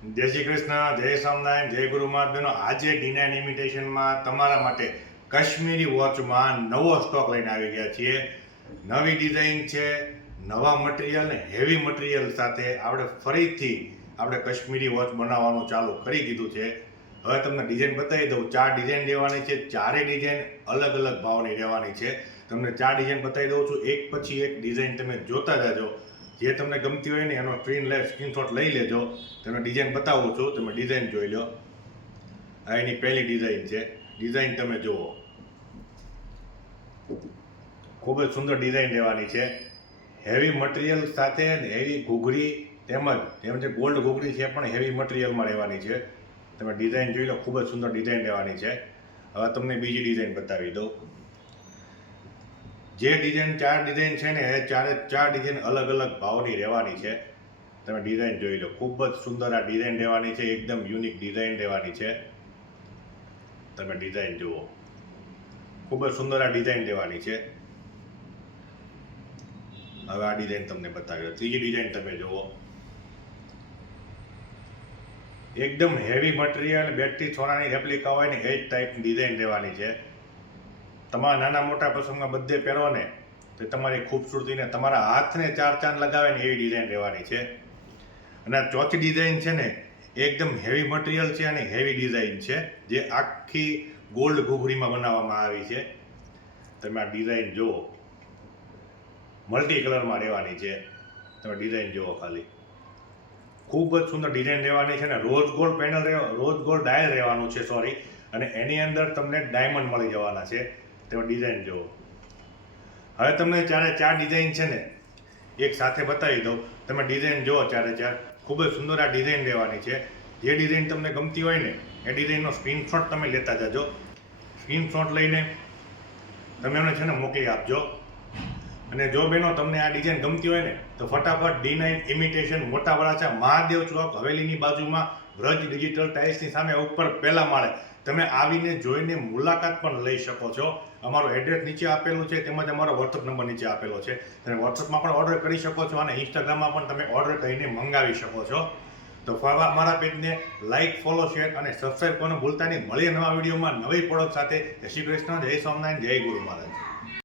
જય શ્રી કૃષ્ણ, જય સ્વામિનારાયણ, જય ગુરુ મહારાજ બહેનો. આજે D9 ઇમિટેશનમાં તમારા માટે કાશ્મીરી વોચમાં નવો સ્ટોક લઈને આવી ગયા છીએ. નવી ડિઝાઇન છે, નવા મટીરિયલ ને હેવી મટીરિયલ સાથે આપણે ફરીથી કાશ્મીરી વોચ બનાવવાનું ચાલુ કરી દીધું છે. હવે તમને ડિઝાઇન બતાવી દઉં. 4 ડિઝાઇન લેવાની છે, ચારે ડિઝાઇન અલગ અલગ ભાવની રહેવાની છે. તમને 4 ડિઝાઇન બતાવી દઉં છું, એક પછી એક ડિઝાઇન તમે જોતા જાજો. જે તમને ગમતી હોય ને એનો સ્ક્રીનશોટ લઈ લેજો. તમને ડિઝાઇન બતાવું છું, તમે ડિઝાઇન જોઈ લો. આ એની પહેલી ડિઝાઇન છે. ડિઝાઇન તમે જુઓ, ખૂબ જ સુંદર ડિઝાઇન લેવાની છે. હેવી મટીરિયલ સાથે હેવી ઘૂઘરી તેમજ ગોલ્ડ ઘૂઘરી છે પણ હેવી મટીરિયલમાં રહેવાની છે. તમે ડિઝાઇન જોઈ લો, ખૂબ જ સુંદર ડિઝાઇન લેવાની છે. હવે તમને બીજી ડિઝાઇન બતાવી દઉં. જે ડિઝાઇન 4 ડિઝાઇન છે ને એ ચાર ડિઝાઇન અલગ અલગ ભાવની રહેવાની છે. તમે ડિઝાઇન જોઈ લો, ખૂબ જ સુંદર આ ડિઝાઇન રહેવાની છે. એકદમ યુનિક ડિઝાઇન રહેવાની છે. તમે ડિઝાઇન જુઓ, ખૂબ જ સુંદર આ ડિઝાઇન રહેવાની છે. હવે આ ડિઝાઇન તમને બતાવ્યો. ત્રીજી ડિઝાઇન તમે જુઓ, એકદમ હેવી મટીરિયલ, બેટરી સોનાની રેપ્લિકા હોય ને એ જ ટાઈપની ડિઝાઇન રહેવાની છે. તમારા નાના મોટા પ્રસંગમાં બધે પહેરો ને તો તમારી ખૂબસૂરતીને તમારા હાથને 4 ચાંદ લગાવે ને એવી ડિઝાઇન રહેવાની છે. અને આ ચોથી ડિઝાઇન છે ને એકદમ હેવી મટીરિયલ છે અને હેવી ડિઝાઇન છે, જે આખી ગોલ્ડ ઘૂઘરીમાં બનાવવામાં આવી છે. તમે આ ડિઝાઇન જુઓ, મલ્ટી કલરમાં રહેવાની છે. તમે ડિઝાઇન જુઓ ખાલી, ખૂબ જ સુંદર ડિઝાઇન રહેવાની છે. ને rose gold panel rose gold dial રહેવાનું છે, સોરી. અને એની અંદર તમને ડાયમંડ મળી જવાના છે. તમે ડિઝાઇન જુઓ. હવે તમને 4 ડિઝાઇન છે ને એક સાથે બતાવી દઉં. તમે ડિઝાઇન જુઓ, 4 ખૂબ જ સુંદર આ ડિઝાઇન રહેવાની છે. જે ડિઝાઇન તમને ગમતી હોય ને એ ડિઝાઇનનો સ્ક્રીનશોટ તમે લેતા જજો. સ્ક્રીનશોટ લઈને તમે એમને છે ને મોકલી આપજો. અને જો બહેનો તમને આ ડિઝાઇન ગમતી હોય ને તો ફટાફટ D9 ઇમિટેશન મોટા વરાછા મહાદેવ ચોક હવેલીની બાજુમાં વ્રજ ડિજિટલ ટાઇલ્સની સામે ઉપર પહેલા માળે તમે આવીને જોઈને મુલાકાત પણ લઈ શકો છો. અમારો એડ્રેસ નીચે આપેલું છે, તેમજ અમારો વોટ્સઅપ નંબર નીચે આપેલો છે. તમે વોટ્સઅપમાં પણ ઓર્ડર કરી શકો છો અને ઇન્સ્ટાગ્રામમાં પણ તમે ઓર્ડર કરીને મંગાવી શકો છો. તો મારા પેજને લાઇક, ફોલો, શેર અને સબસ્ક્રાઈબ કરવાનું ભૂલતા નહીં. મળીએ નવા વિડીયોમાં નવી પ્રોડક્ટ સાથે. જય શ્રી કૃષ્ણ, જય સ્વામિનારાયણ, જય ગુરુ મહારાજ.